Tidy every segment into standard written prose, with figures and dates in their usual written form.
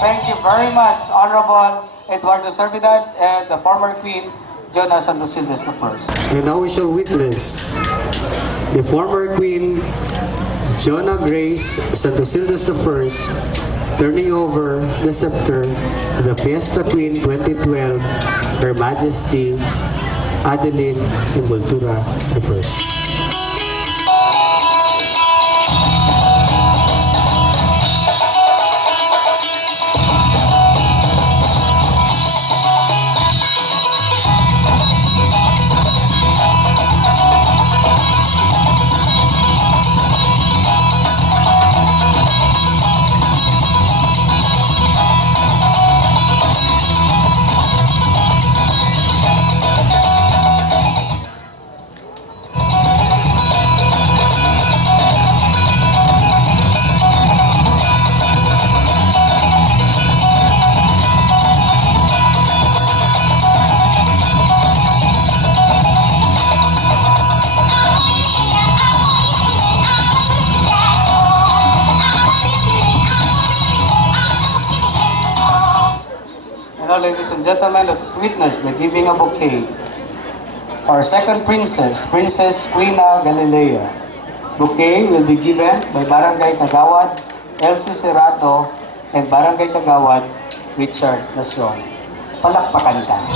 Thank you very much, Honorable Eduardo Servidad and the former Queen, Jonas Santos Silves I. And now we shall witness the former Queen, Jonah Grace Santos Silves I, turning over the scepter to the Fiesta Queen 2012, Her Majesty Adeline Envoltura I. Now, ladies and gentlemen, let's witness the giving a bouquet. Our second princess, Princess Quina Galilea. Bouquet will be given by Barangay Kagawad Elsie Serrato and Barangay Kagawad Richard Nacion. Palakpakan tayo.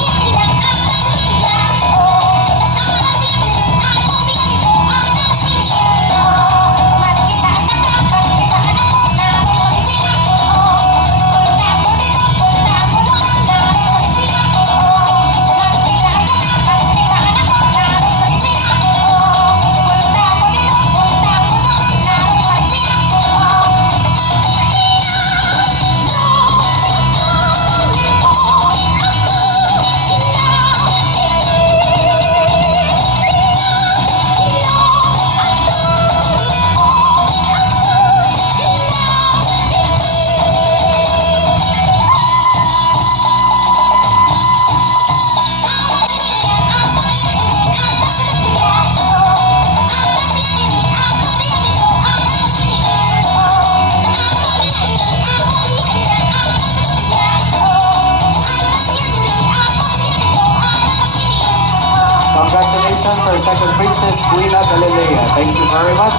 Congratulations our second princess, Quina Galilea. Thank you very much.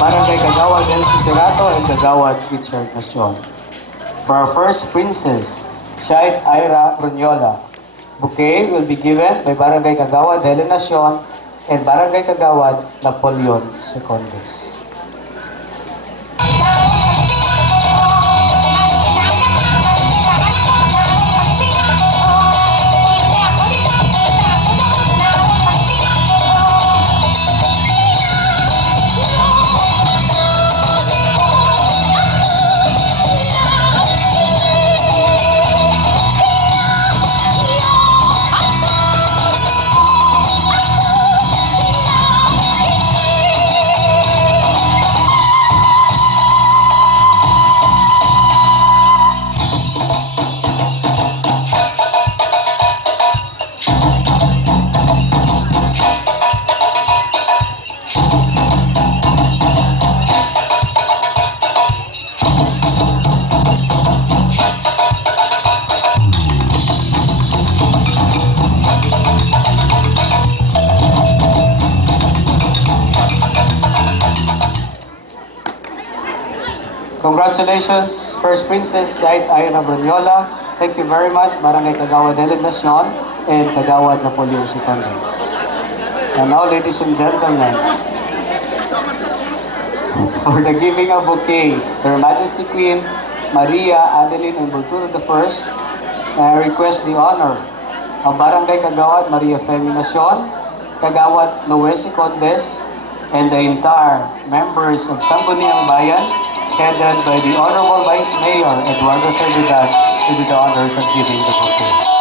Barangay Kagawad Elsie Serrato and Kagawad Richard Nacion. For our first princess, Shaid Ira Brunyola. Bouquet will be given by Barangay Kagawad Helen Nacion and Barangay Kagawad Napoleon Secondes. Congratulations, First Princess Shaid Ira Brunyola. Thank you very much, Barangay Kagawad Helen Nacion and Kagawad Napoleon Secondes. And now, ladies and gentlemen, for the giving of bouquet, Her Majesty Queen Maria Adeline Envoltura I, request the honor of Barangay Kagawad Maria Femi Nacion, Kagawad Noe Secondes, and the entire members of Sangguniang Bayan, headed by the Honorable Vice Mayor Eduardo Servidad, to do the honors of giving the bouquet.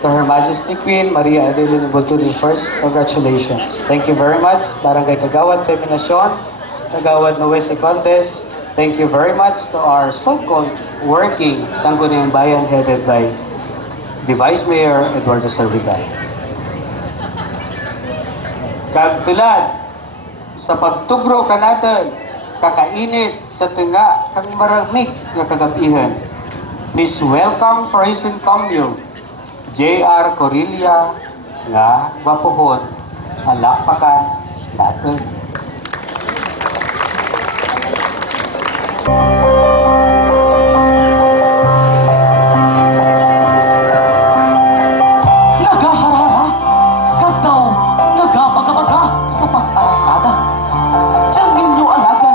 to Her Majesty Queen Maria Adeline Bultuni first. Congratulations. Thank you very much. Barangay Kagawad Feminacion, Kagawad Noe Secondes. Thank you very much to our so-called working Sangguniang Bayan headed by the Vice Mayor Eduardo Servicay. Kagtulad sa pagtugro kanatan, kakainit sa tinga kang maramig nga kagabihan. Miss welcome for his encomio, J.R. Corilla nga mapuhon alakpakan natin. Nagaharara, kagdaw, nagabagabaga sa pag-arakada. Diyang inyo alaga,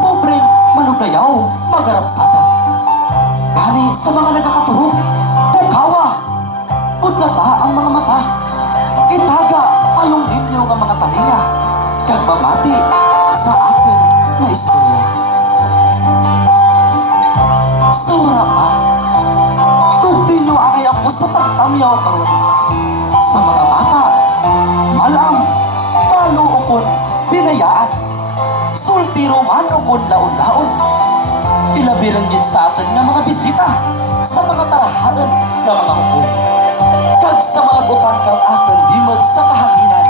pobreng malugayaw, magarapsada. Gani sa mga nagkakaturo, pukawa, putlata ang mga mata. Itaga payong ninyo ng mga talinga, kag mamati sa akin na istorya. Sura pa, tugtin nyo angay ako sa pagtamyaw karon. Sa mga bata, malam, palo ukon, binayaan. Sultiro man ukon laon-laon. Ilabilang din sa atin ng mga bisita sa mga tarahaan ng mga hukom. Kag sa mga butang kang akin limag sa kahanginan.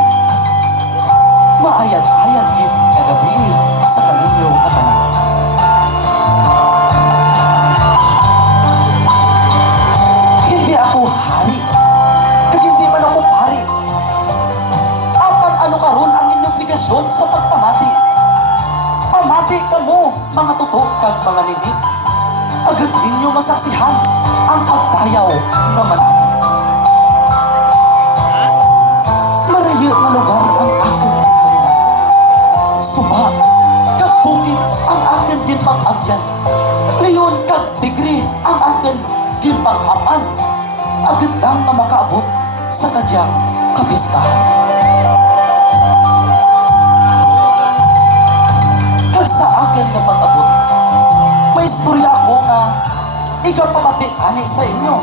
Maayad-ayad din kagabi sa kaninyo katanan. Hindi ako hari, kag hindi man ako pari. Apan ano karon ang inyong obligasyon sa pagpamati? Pamati kamo, mga tutok kag mga nini. Agad ninyo masaksihan ang pagdayaw na manami. Marayo na lugar ang aking ginhalinan. Suba, kag bukid ang akin ginpag-agyan. Leon kag tigre ang akin ginpag-apan. Agad lang na makaabot sa kadyang kapistahan. Kag sa akin na pag-abot, may istorya ako nga igapamati ani sa inyo.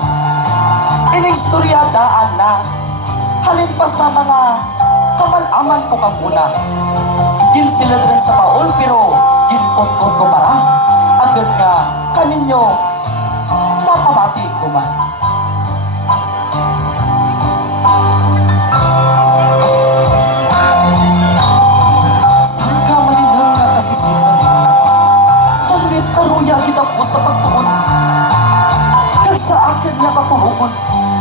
Inistorya daan na halin pa sa mga kamalaman ko kang una. Ginsilad rin sa paol pero ginpot-kot ko para agad nga kaninyo mapamati ko man. Saan ka malinang nga kasisipan? Sanglit karuya kita po sa pagtuon. Kag sa akin nga katulungan,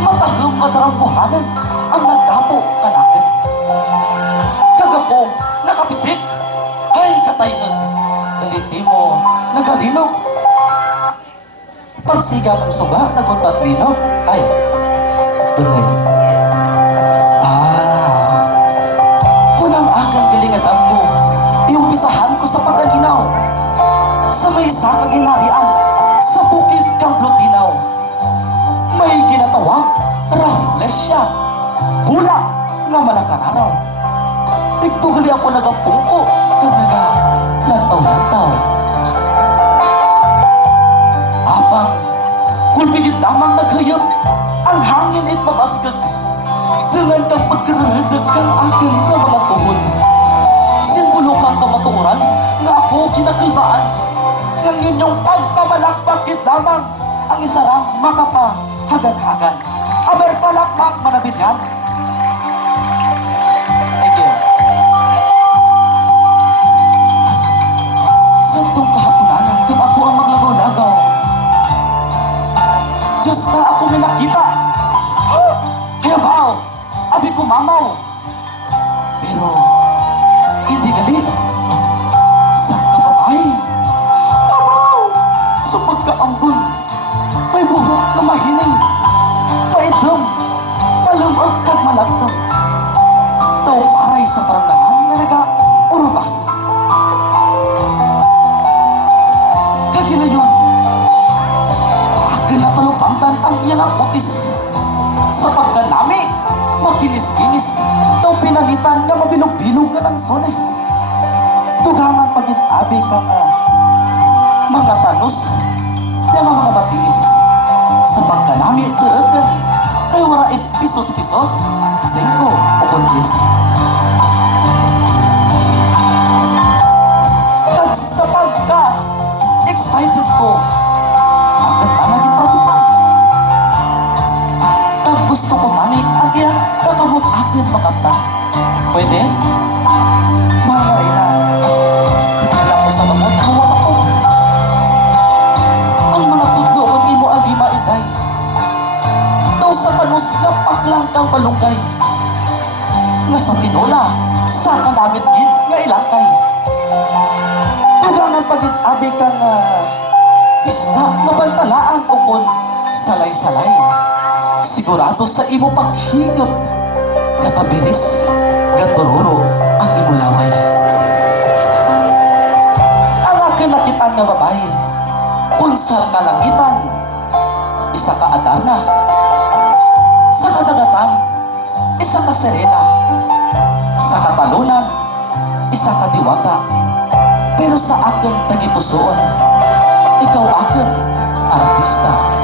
matahong kadarambuhanan ang nagdapo kanakin. Kagapong nakapisik, ay katay nun. Daliti mo, nagalinog. Pagsiga ng suga, naguntat linog. Ay, dunay. Kunang agang galingatan mo, iumpisahan ko sa pag-alinaw. Sa may isa kaginarian, sa bukid kang Blutinaw. May ginatawag, Rafflesia, bulak nga malakararaw. Nagtugali ako nagapungko, kag naga-lantaw-lantaw. Apang, kulpigit lamang naghayap, ang hangin it mabaskag. Dengan kang pagkaranadag kang akin na mga tuhod. Simbolo kang kamatuoran, nga ako kinakalbaan. Ng inyong pagpamalakpakit lamang, ang isarang makapahagan-hagan. Aber palakpak manabidyan. Thank you. Sa itong kahapunan, kung ako ang maglagaw-lagaw, Diyos na ako may nakita. Hayabaw, abi ko mamaw. Pero, hindi galit. Sa kababae, amaw, sa pagkaambon, may buhok na mahining, maitlong, malumag kag malagtong. Ito paray sa paramdaman na naga-urubas. Kaginayon, akin na talupangtan ang iyang utis. Sa pagkanami, makinis-kinis, ito pinalitan na mabilog-bilog ka ng sones. Tugangan pagitabi ka nga, mga tanos, yung mga matiis. Sa pagkanami, tiragan, ay wala ito pesos, 5 o 10. Sa pagka excited ko, ang ganda naging pratupag. Kag gusto ko mani, agyan kakamot akin makaptas. Pwede? Mga ina, kaya ko sa kamot, huwag ako. Ang mga tudlo kung imo ang lima itay. Daw sa panus na paklang kang palunggay. Nga sa pinola, sa kanamit gid nga ilakay. Tugangan pagit-abi kang isda nga bantalaan o kon salay-salay. Sigurado sa imo paghingap, katabiris, gatururo ang imo laway. Ang akin nakitaan nga babae, kung sa kalangitan, isa ka Adana, sa kadagatan, isa ka Serena, sa katalunan, isa ka Diwata, pero sa akin tagipusoon, ikaw akin artista.